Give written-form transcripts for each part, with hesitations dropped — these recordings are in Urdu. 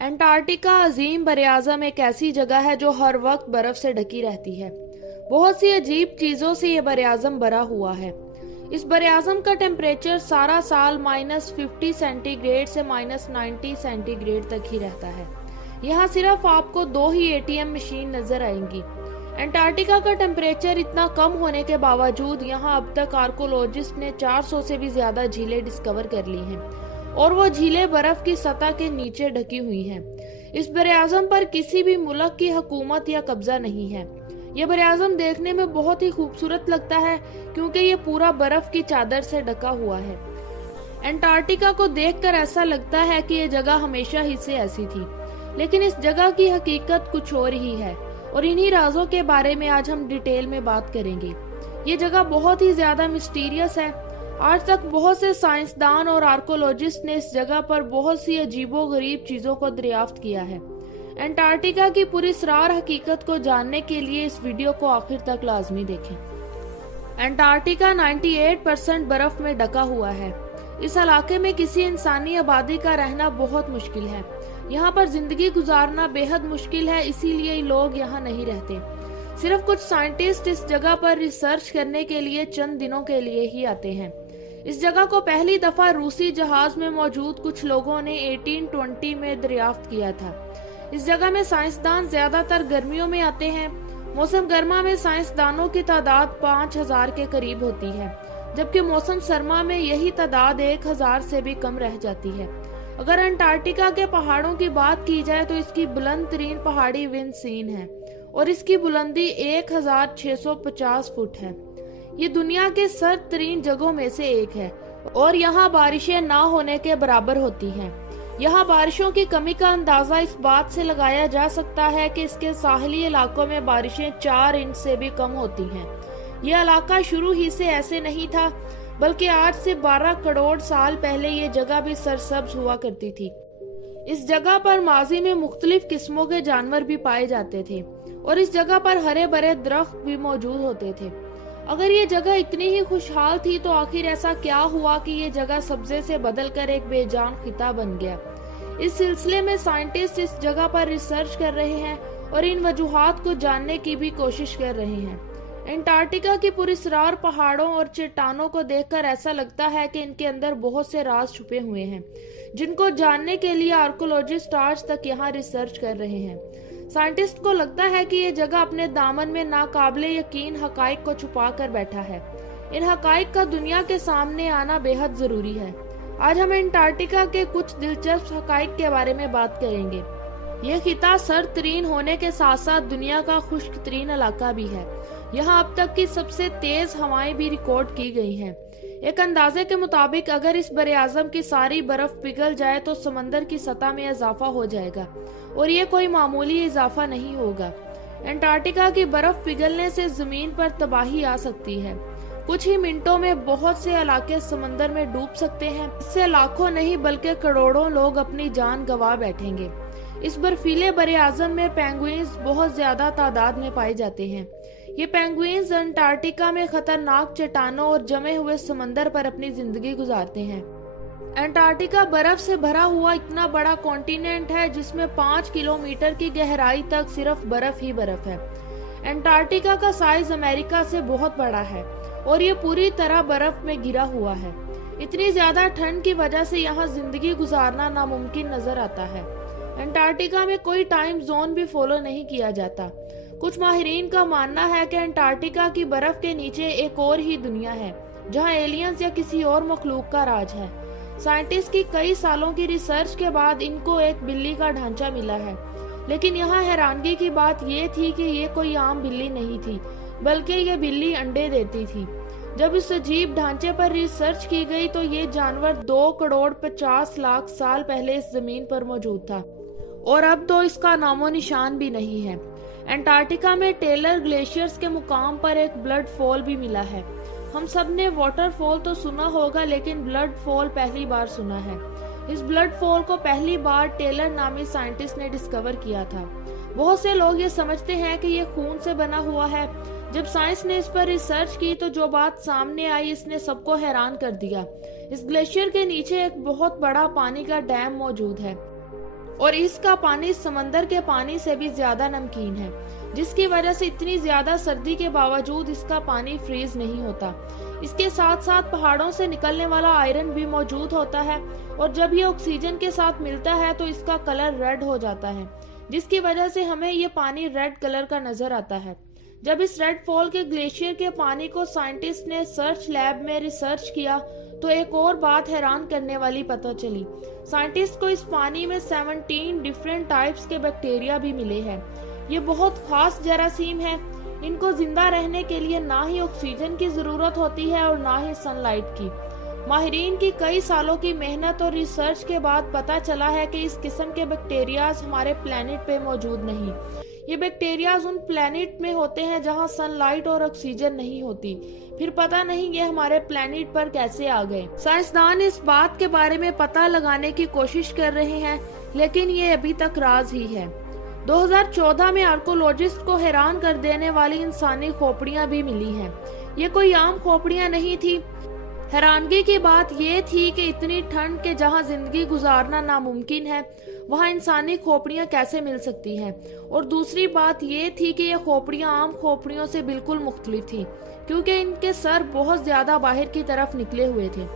انٹارکٹیکا عظیم براعظم ایک ایسی جگہ ہے جو ہر وقت برف سے ڈھکی رہتی ہے۔ بہت سی عجیب چیزوں سے یہ براعظم بھرا ہوا ہے۔ اس براعظم کا ٹیمپریچر سارا سال -50 سینٹی گریڈ سے -90 سینٹی گریڈ تک ہی رہتا ہے۔ یہاں صرف آپ کو 2 ہی ATM مشین نظر آئیں گی۔ انٹارکٹیکا کا ٹیمپریچر اتنا کم ہونے کے باوجود یہاں اب تک آرکولوجسٹ نے 400 سے بھی زیادہ جھیلیں ڈسکور کر لی ہیں، اور وہ جھیلیں برف کی سطح کے نیچے ڈھکی ہوئی ہیں۔ اس براعظم پر کسی بھی ملک کی حکومت یا قبضہ نہیں ہے۔ یہ براعظم دیکھنے میں بہت ہی خوبصورت لگتا ہے کیونکہ یہ پورا برف کی چادر سے ڈھکا ہوا ہے۔ انٹارکٹیکا کو دیکھ کر ایسا لگتا ہے کہ یہ جگہ ہمیشہ ہی سے ایسی تھی، لیکن اس جگہ کی حقیقت کچھ اور ہی ہے، اور انہی رازوں کے بارے میں آج ہم ڈیٹیل میں بات کریں گے۔ یہ جگہ بہت ہی زیادہ مسٹیریس ہے۔ آج تک بہت سے سائنسدان اور آرکولوجسٹ نے اس جگہ پر بہت سی عجیب و غریب چیزوں کو دریافت کیا ہے۔ انٹارکٹیکا کی پراسرار حقیقت کو جاننے کے لیے اس ویڈیو کو آخر تک لازمی دیکھیں۔ انٹارکٹیکا 98% برف میں ڈھکا ہوا ہے۔ اس علاقے میں کسی انسانی آبادی کا رہنا بہت مشکل ہے۔ یہاں پر زندگی گزارنا بے حد مشکل ہے، اسی لیے لوگ یہاں نہیں رہتے۔ صرف کچھ سائنٹسٹ اس جگہ پر ریسرچ کرنے کے لیے چند دنوں کے لیے ہی آتے ہیں۔ اس جگہ کو پہلی دفعہ روسی جہاز میں موجود کچھ لوگوں نے 1820 میں دریافت کیا تھا۔ اس جگہ میں سائنسدان زیادہ تر گرمیوں میں آتے ہیں۔ موسم گرما میں سائنسدانوں کی تعداد 5000 کے قریب ہوتی ہے، جبکہ موسم سرما میں یہی تعداد 1000 سے بھی کم رہ جاتی ہے۔ اگر انٹارکٹیکا کے پہاڑوں کی بات کی جائے تو اس کی بلند ترین پہاڑی ونسین ہے، اور اس کی بلندی 1650 فٹ ہے۔ یہ دنیا کے سرد ترین جگہوں میں سے ایک ہے، اور یہاں بارشیں نہ ہونے کے برابر ہوتی ہیں۔ یہاں بارشوں کی کمی کا اندازہ اس بات سے لگایا جا سکتا ہے کہ اس کے ساحلی علاقوں میں بارشیں 4 انچ سے بھی کم ہوتی ہیں۔ یہ علاقہ شروع ہی سے ایسے نہیں تھا، بلکہ آج سے 12 کروڑ سال پہلے یہ جگہ بھی سرسبز ہوا کرتی تھی۔ اس جگہ پر ماضی میں مختلف قسموں کے جانور بھی پائے جاتے تھے، اور اس جگہ پر ہرے بھرے درخت بھی موجود ہوتے تھے۔ اگر یہ جگہ اتنی ہی خوشحال تھی تو آخر ایسا کیا ہوا کہ یہ جگہ سبزے سے بدل کر ایک بے جان خطہ بن گیا؟ اس سلسلے میں سائنٹسٹ اس جگہ پر ریسرچ کر رہے ہیں اور ان وجوہات کو جاننے کی بھی کوشش کر رہے ہیں۔ انٹارکٹیکا کی پراسرار پہاڑوں اور چٹانوں کو دیکھ کر ایسا لگتا ہے کہ ان کے اندر بہت سے راز چھپے ہوئے ہیں، جن کو جاننے کے لیے آرکولوجسٹ آج تک یہاں ریسرچ کر رہے ہیں۔ سائنٹسٹ کو لگتا ہے کہ یہ جگہ اپنے دامن میں ناقابل یقین حقائق کو چھپا کر بیٹھا ہے۔ ان حقائق کا دنیا کے سامنے آنا بے حد ضروری ہے۔ آج ہم انٹارکٹیکا کے کچھ دلچسپ حقائق کے بارے میں بات کریں گے۔ یہ خطہ سرد ترین ہونے کے ساتھ ساتھ دنیا کا خشک ترین علاقہ بھی ہے۔ یہاں اب تک کی سب سے تیز ہوائیں بھی ریکارڈ کی گئی ہیں۔ ایک اندازے کے مطابق اگر اس براعظم کی ساری برف پگھل جائے تو سمندر کی سطح میں اضافہ ہو جائے گا، اور یہ کوئی معمولی اضافہ نہیں ہوگا۔ انٹارکٹیکا کی برف پگھلنے سے زمین پر تباہی آ سکتی ہے۔ کچھ ہی منٹوں میں بہت سے علاقے سمندر میں ڈوب سکتے ہیں۔ اس سے لاکھوں نہیں بلکہ کروڑوں لوگ اپنی جان گنوا بیٹھیں گے۔ اس برفیلے براعظم میں پینگوئنز بہت زیادہ تعداد میں پائے جاتے ہیں۔ یہ پینگوئنز انٹارکٹیکا میں خطرناک چٹانوں اور جمے ہوئے سمندر پر اپنی زندگی گزارتے ہیں۔ انٹارکٹیکا برف سے بھرا ہوا اتنا بڑا کانٹیننٹ ہے جس میں 5 کلومیٹر کی گہرائی تک صرف برف ہی برف ہے۔ انٹارکٹیکا کا سائز امریکہ سے بہت بڑا ہے، اور یہ پوری طرح برف میں گھرا ہوا ہے۔ اتنی زیادہ ٹھنڈ کی وجہ سے یہاں زندگی گزارنا ناممکن نظر آتا ہے۔ انٹارکٹیکا میں کوئی ٹائم زون بھی فالو نہیں کیا جاتا۔ کچھ ماہرین کا ماننا ہے کہ انٹارکٹیکا کی برف کے نیچے ایک اور ہی دنیا ہے، جہاں ایلینز یا کسی اور مخلوق کا راج ہے۔ سائنٹسٹ کی کئی سالوں کی ریسرچ کے بعد ان کو ایک بلی کا ڈھانچہ ملا ہے، لیکن یہاں حیرانگی کی بات یہ تھی کہ یہ کوئی عام بلی نہیں تھی، بلکہ یہ بلی انڈے دیتی تھی۔ جب اس عجیب ڈھانچے پر ریسرچ کی گئی تو یہ جانور 2 کروڑ 50 لاکھ سال پہلے اس زمین پر موجود تھا، اور اب تو اس کا نام و نشان بھی نہیں ہے۔ انٹارکٹیکا میں ٹیلر گلیشیئرز کے مقام پر ایک بلڈ فال بھی ملا ہے۔ ہم سب نے واٹر فال تو سنا ہوگا، لیکن بلڈ فال پہلی بار سنا ہے۔ اس بلڈ فال کو پہلی بار ٹیلر نامی سائنٹسٹ نے ڈسکور کیا تھا۔ بہت سے لوگ یہ سمجھتے ہیں کہ یہ خون سے بنا ہوا ہے۔ جب سائنس نے اس پر ریسرچ کی تو جو بات سامنے آئی اس نے سب کو حیران کر دیا۔ اس گلیشیئر کے نیچے ایک بہت بڑا پانی کا ڈیم موجود ہے۔ اور اس کا پانی سمندر کے پانی سے بھی زیادہ نمکین ہے، جس کی وجہ سے اتنی زیادہ سردی کے باوجود اس کا پانی فریز نہیں ہوتا۔ اس کے ساتھ ساتھ پہاڑوں سے نکلنے والا آئرن بھی موجود ہوتا ہے، اور جب یہ آکسیجن کے ساتھ ملتا ہے تو اس کا کلر ریڈ ہو جاتا ہے، جس کی وجہ سے ہمیں یہ پانی ریڈ کلر کا نظر آتا ہے۔ جب اس ریڈ فال کے گلیشیئر کے پانی کو سائنٹسٹ نے سرچ لیب میں ریسرچ کیا تو ایک اور بات حیران کرنے والی پتہ چلی۔ سائنٹسٹ کو اس پانی میں 17 ڈیفرنٹ ٹائپس کے بیکٹیریا بھی ملے ہیں۔ یہ بہت خاص جراثیم ہیں۔ ان کو زندہ رہنے کے لیے نہ ہی آکسیجن کی ضرورت ہوتی ہے اور نہ ہی سن لائٹ کی۔ ماہرین کی کئی سالوں کی محنت اور ریسرچ کے بعد پتہ چلا ہے کہ اس قسم کے بیکٹیریاز ہمارے پلینٹ پہ موجود نہیں۔ یہ بیکٹیریاز ان پلینٹ میں ہوتے ہیں جہاں سن لائٹ اور آکسیجن نہیں ہوتی۔ پھر پتہ نہیں یہ ہمارے پلینٹ پر کیسے آ گئے۔ سائنسدان اس بات کے بارے میں پتہ لگانے کی کوشش کر رہے ہیں، لیکن یہ ابھی تک راز ہی ہے۔ 2014 میں آرکیولوجسٹ کو حیران کر دینے والی انسانی کھوپڑیاں بھی ملی ہیں۔ یہ کوئی عام کھوپڑیاں نہیں تھی۔ حیرانگی کی بات یہ تھی کہ اتنی ٹھنڈ کے جہاں زندگی گزارنا ناممکن ہے، وہاں انسانی کھوپڑیاں کیسے مل سکتی ہیں؟ اور دوسری بات یہ تھی کہ یہ کھوپڑیاں عام کھوپڑیوں سے بالکل مختلف تھی، کیونکہ ان کے سر بہت زیادہ باہر کی طرف نکلے ہوئے تھے۔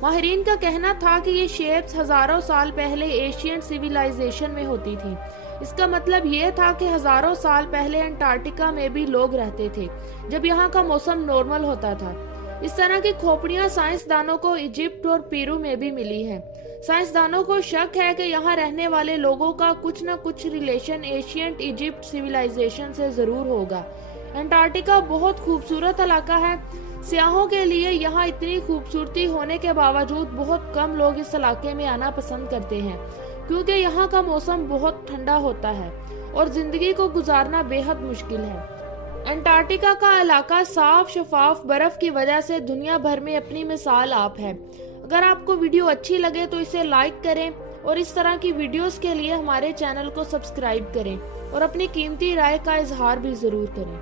ماہرین کا کہنا تھا کہ یہ شیپس ہزاروں سال پہلے ایشین سیویلائزیشن میں ہوتی تھی۔ اس کا مطلب یہ تھا کہ ہزاروں سال پہلے انٹارکٹیکا میں بھی لوگ رہتے تھے، جب یہاں کا موسم نارمل ہوتا تھا۔ اس طرح کی کھوپڑیاں سائنسدانوں کو ایجپٹ اور پیرو میں بھی ملی ہیں۔ سائنسدانوں کو شک ہے کہ یہاں رہنے والے لوگوں کا کچھ نہ کچھ ریلیشن ایشینٹ ایجپٹ سیویلائزیشن سے ضرور ہوگا۔ انٹارکٹیکا بہت خوبصورت علاقہ ہے۔ سیاحوں کے لیے یہاں اتنی خوبصورتی ہونے کے باوجود بہت کم لوگ اس علاقے میں آنا پسند کرتے ہیں، کیونکہ یہاں کا موسم بہت ٹھنڈا ہوتا ہے اور زندگی کو گزارنا بے حد مشکل ہے۔ انٹارکٹیکا کا علاقہ صاف شفاف برف کی وجہ سے دنیا بھر میں اپنی مثال آپ ہے۔ اگر آپ کو ویڈیو اچھی لگے تو اسے لائک کریں اور اس طرح کی ویڈیوز کے لیے ہمارے چینل کو سبسکرائب کریں اور اپنی قیمتی رائے کا اظہار بھی ضرور کریں۔